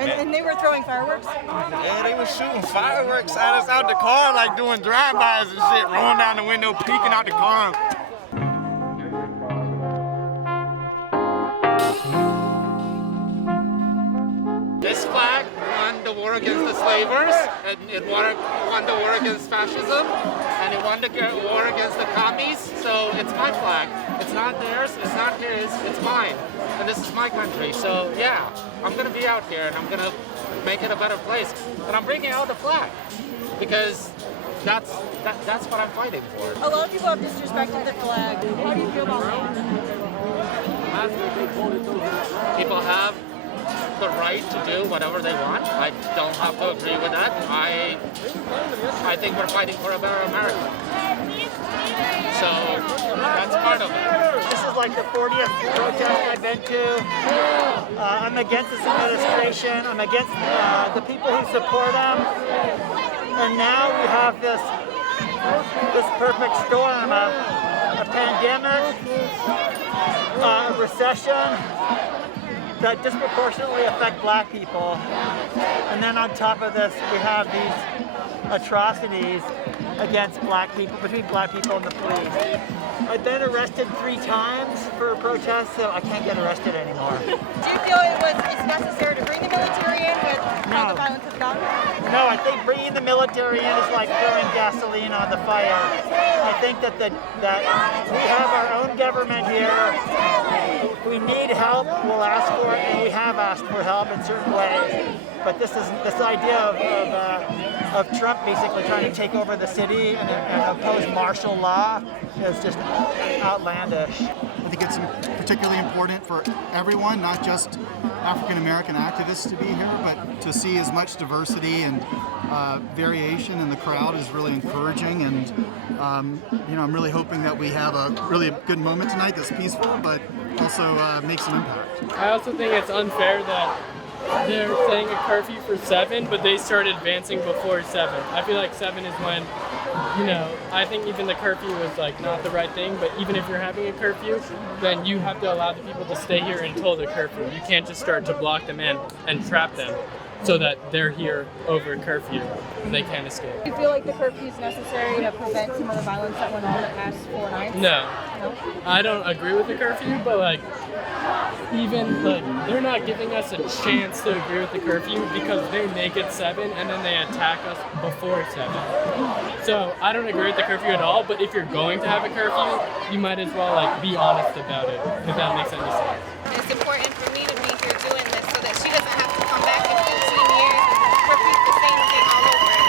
And they were throwing fireworks? Yeah, they were shooting fireworks at us out the car, like doing drive-bys and shit, rolling down the window, peeking out the car. This flag won the war against the slavers, and it won the war against fascism, and it won the war against the commies, so it's my flag. It's not theirs, it's not his, it's mine. And this is my country, so yeah, I'm gonna be out here and I'm gonna make it a better place. And I'm bringing out the flag, because that's what I'm fighting for. A lot of people have disrespected the flag. How do you feel about that? People have the right to do whatever they want. I don't have to agree with that. I think we're fighting for a better America. So that's part of it. This is like the 40th protest I've been to. I'm against this administration. I'm against the people who support them. And now we have this perfect storm of a pandemic, a recession that disproportionately affect black people. And then on top of this, we have these atrocities against black people, between black people and the police. I've been arrested 3 times for protests, so I can't get arrested anymore. Do you feel it's necessary to bring the military in with how the violence has gone? No, I think bringing the military in is like throwing gasoline on the fire. I think that we have our own government here. If we need help, we'll ask for it, and we have asked for help in certain ways. But this idea of Trump basically trying to take over the city and impose martial law is just outlandish. I think it's particularly important for everyone, not just African American activists to be here, but to see as much diversity and variation in the crowd is really encouraging. And I'm really hoping that we have a really good moment tonight that's peaceful, but also makes an impact. I also think it's unfair that they're saying a curfew for 7, but they started advancing before 7. I feel like 7 is when, I think even the curfew was like not the right thing, but even if you're having a curfew, then you have to allow the people to stay here until the curfew. You can't just start to block them in and trap them so that they're here over curfew and they can't escape. Do you feel like the curfew is necessary to prevent some of the violence that went on the past 4 nights? No. I don't agree with the curfew, but they're not giving us a chance to agree with the curfew because they make it 7 and then they attack us before 7. So I don't agree with the curfew at all, but if you're going to have a curfew, you might as well be honest about it, if that makes any sense. It's important for me to be here doing this so that she doesn't have to come back in 15 years and repeat the same thing all over.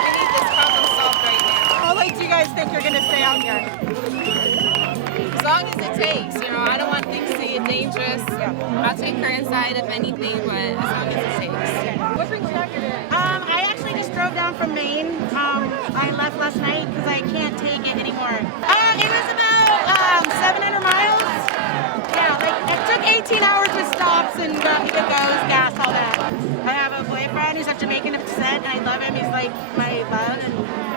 We need this problem solved right now. How late do you guys think you're going to stay out here? As long as it takes, I don't want things to get dangerous. I'll take her inside if anything, but as long as it takes. What brings you out here today? I actually just drove down from Maine. I left last night because I can't take it anymore. It was about 700 miles. Yeah, it took 18 hours with stops and goes, gas, all that. I have a boyfriend who's of Jamaican descent, and I love him. He's like my love, and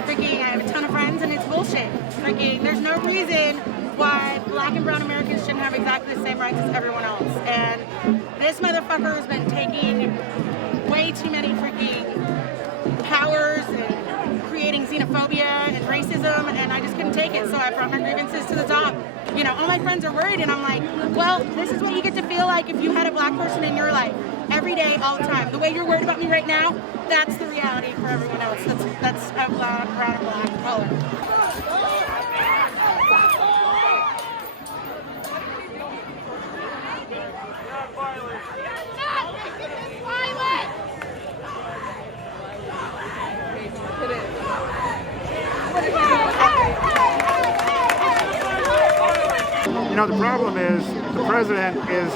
freaking, I have a ton of friends, and it's bullshit. Freaking, there's no reason why black and brown Americans shouldn't have exactly the same rights as everyone else. And this motherfucker has been taking way too many freaking powers and creating xenophobia and racism, and I just couldn't take it, so I brought my grievances to the top. All my friends are worried, and I'm like, well, this is what you get to feel like if you had a black person in your life every day, all the time. The way you're worried about me right now, that's the reality for everyone else. That's out loud, proud of black color. The problem is the president is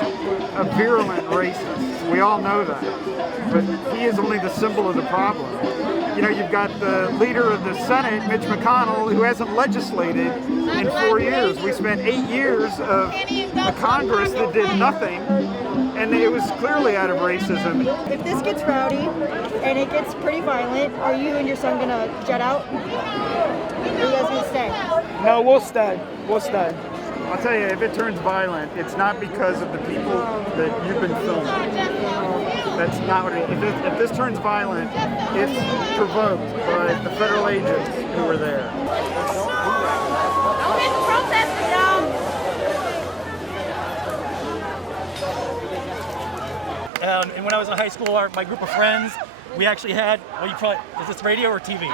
a virulent racist. We all know that. But he is only the symbol of the problem. You've got the leader of the Senate, Mitch McConnell, who hasn't legislated in 4 years. We spent 8 years of a Congress that did nothing, and it was clearly out of racism. If this gets rowdy and it gets pretty violent, are you and your son gonna jet out? Or are you guys gonna stay? No, we'll stay. We'll stay. I'll tell you, if it turns violent, it's not because of the people that you've been filming. That's not what it is. If this turns violent, it's provoked by the federal agents who were there. Don't make a protest, y'all. And when I was in high school, my group of friends, we actually had, is this radio or TV?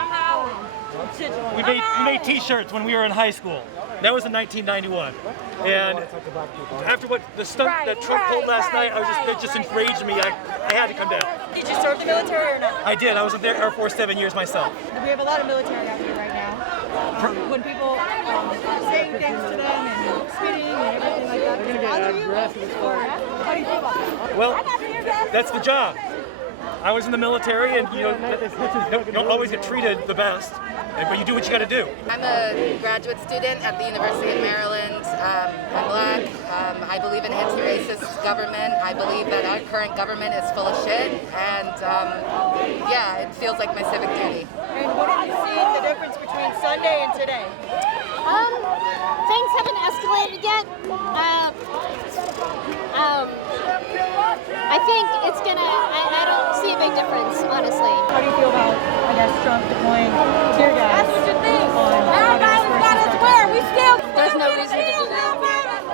We made T-shirts when we were in high school. That was in 1991. And after what the stunt that Trump pulled last night, it just enraged me. I had to come down. Did you serve the military or not? I did. I was in the Air Force 7 years myself. We have a lot of military out here right now. When people are saying things to them and spitting and everything like that, does it bother you? Or how do you feel about that? Well, that's the job. I was in the military, and you don't always get treated the best, but you do what you got to do. I'm a graduate student at the University of Maryland. I'm black. I believe in anti-racist government. I believe that our current government is full of shit, and yeah, it feels like my civic duty. And what have you seen the difference between Sunday and today? Things haven't escalated yet. I think it's gonna, I don't see a big difference, honestly. How do you feel about, I guess, Trump deploying tear gas? That's what you think. Everybody's got us where we still. There's no reason to do that.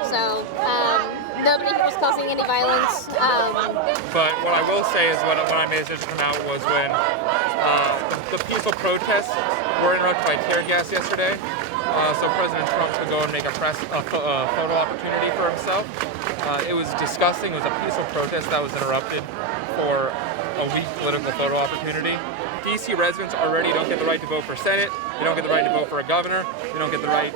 So, nobody here was causing any violence. But what I will say is when I made this come out was when the peaceful protests were interrupted by tear gas yesterday. So President Trump could go and make a photo opportunity for himself. It was disgusting. It was a peaceful protest that was interrupted for a weak political photo opportunity. DC residents already don't get the right to vote for Senate. They don't get the right to vote for a governor. They don't get the right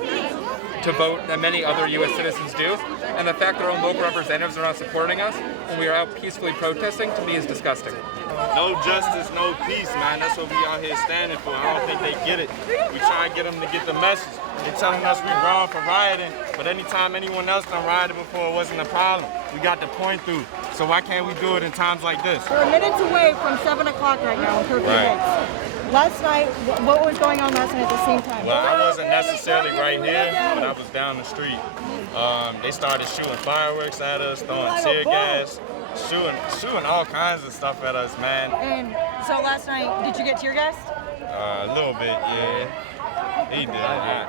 to vote that many other U.S. citizens do. And the fact that our own local representatives are not supporting us when we are out peacefully protesting, to me, is disgusting. No justice, no peace, man. That's what we out here standing for. I don't think they get it. We try to get them to get the message. They're telling us we wrong for rioting, but anytime anyone else done rioted before, it wasn't a problem. We got the point through. So why can't we do it in times like this? We're minutes away from 7 o'clock right now in curfew hits. Last night, what was going on last night at the same time? Well, I wasn't necessarily right here, but I was down the street. They started shooting fireworks at us, throwing tear gas, shooting all kinds of stuff at us, man. And so last night, did you get tear gas? A little bit, yeah. He did, a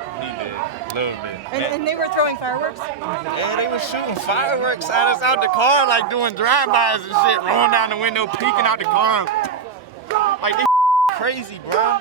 little bit. And they were throwing fireworks? Yeah, they were shooting fireworks at us out the car, like doing drive-bys and shit, rolling down the window, peeking out the car. Like, they crazy, bro.